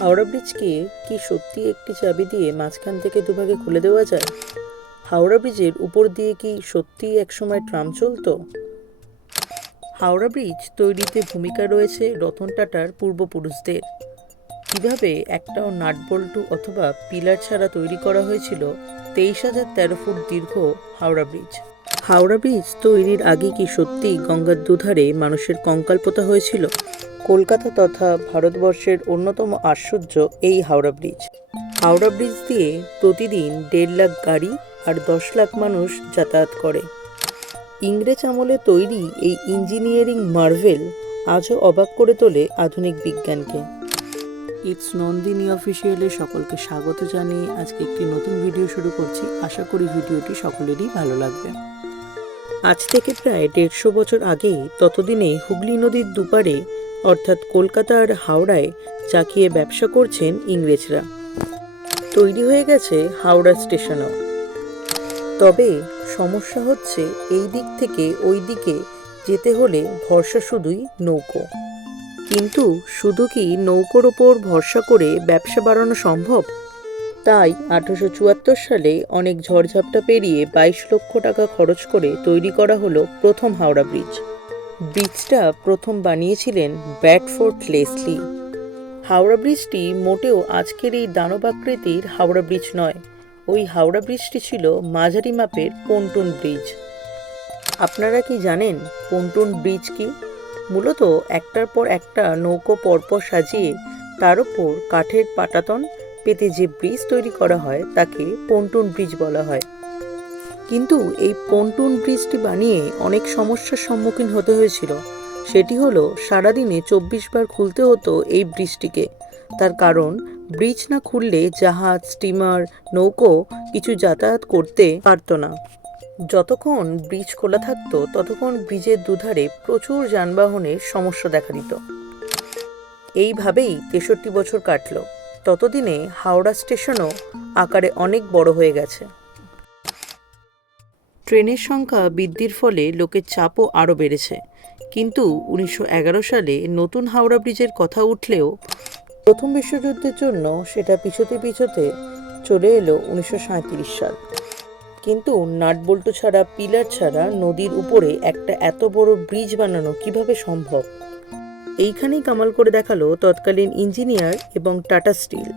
হাওড়া ব্রিজকে কি সত্যি একটি চাবি দিয়ে মাঝখান থেকে দুভাগে খুলে দেওয়া যায়? হাওড়া ব্রিজের উপর দিয়ে কি সত্যিই একসময় ট্রাম চলতো? হাওড়া ব্রিজ তৈরিতে ভূমিকা রয়েছে রতন টাটার পূর্বপুরুষদের। কিভাবে একটাও নাটবল্টু অথবা পিলার ছাড়া তৈরি করা হয়েছিল 23,013 ফুট দীর্ঘ হাওড়া ব্রিজ। হাওড়া ব্রিজ তৈরির আগে কি সত্যি গঙ্গার দুধারে মানুষের কঙ্কাল পোতা হয়েছিল? কলকাতা তথা ভারতবর্ষের অন্যতম আশ্চর্য এই হাওড়া ব্রিজ। হাওড়া ব্রিজ দিয়ে প্রতিদিন 1.5 লাখ গাড়ি আর 10 লাখ মানুষ যাতায়াত করে। ইংরেজ আমলে তৈরি এই ইঞ্জিনিয়ারিং মার্ভেল আজও অবাক করে তোলে আধুনিক বিজ্ঞানকে। ইটস নন্দিনী অফিসিয়ালে সকলকে স্বাগত জানিয়ে আজকে একটি নতুন ভিডিও শুরু করছি। আশা করি ভিডিওটি সকলেরই ভালো লাগবে। আজ থেকে প্রায় 150 বছর আগে ততদিনে হুগলি নদীর দুপারে অর্থাৎ কলকাতা আর হাওড়ায় চাকিয়ে ব্যবসা করছেন ইংরেজরা। তৈরি হয়ে গেছে হাওড়া স্টেশনও। তবে সমস্যা হচ্ছে এই দিক থেকে ওই দিকে যেতে হলে ভরসা শুধুই নৌকো। কিন্তু শুধু কি নৌকোর ওপর ভরসা করে ব্যবসা বাড়ানো সম্ভব? তাই 1874 সালে অনেক ঝড়ঝাপটা পেরিয়ে 22 লক্ষ টাকা খরচ করে তৈরি করা হলো প্রথম হাওড়া ব্রিজ। ব্রিজটা প্রথম বানিয়েছিলেন ব্র্যাডফোর্ড লেসলি। হাওড়া ব্রিজটি মোটেও আজকের এই দানবাকৃতির হাওড়া ব্রিজ নয়। ওই হাওড়া ব্রিজটি ছিল মাঝারি মাপের পন্টুন ব্রিজ। আপনারা কি জানেন পন্টুন ব্রিজ কি? মূলত একটার পর একটা নৌকো পরপর সাজিয়ে তার উপর কাঠের পাটাতন পেতে যে ব্রিজ তৈরি করা হয় তাকে পন্টুন ব্রিজ বলা হয়। কিন্তু এই পন্টুন ব্রিজটি বানিয়ে অনেক সমস্যার সম্মুখীন হতে হয়েছিল। সেটি হলো সারাদিনে 24 বার খুলতে হতো এই ব্রিজটিকে। তার কারণ ব্রিজ না খুললে জাহাজ, স্টিমার, নৌকো কিছু যাতায়াত করতে পারত না। যতক্ষণ ব্রিজ খোলা থাকতো ততক্ষণ ব্রিজের দুধারে প্রচুর যানবাহনের সমস্যা দেখা দিত। এইভাবেই 63 বছর কাটল। ততদিনে হাওড়া স্টেশনও আকারে অনেক বড় হয়ে গেছে। ট্রেনের সংখ্যা বৃদ্ধির ফলে লোকের চাপও আরও বেড়েছে। কিন্তু 1911 সালে নতুন হাওড়া ব্রিজের কথা উঠলেও প্রথম বিশ্বযুদ্ধের জন্য সেটা পিছোতে চলে এলো 1937 সাল। কিন্তু নাটবল্টু ছাড়া, পিলার ছাড়া নদীর উপরে একটা এত বড় ব্রিজ বানানো কিভাবে সম্ভব? এইখানেই কামাল করে দেখালো তৎকালীন ইঞ্জিনিয়ার এবং টাটা স্টিল।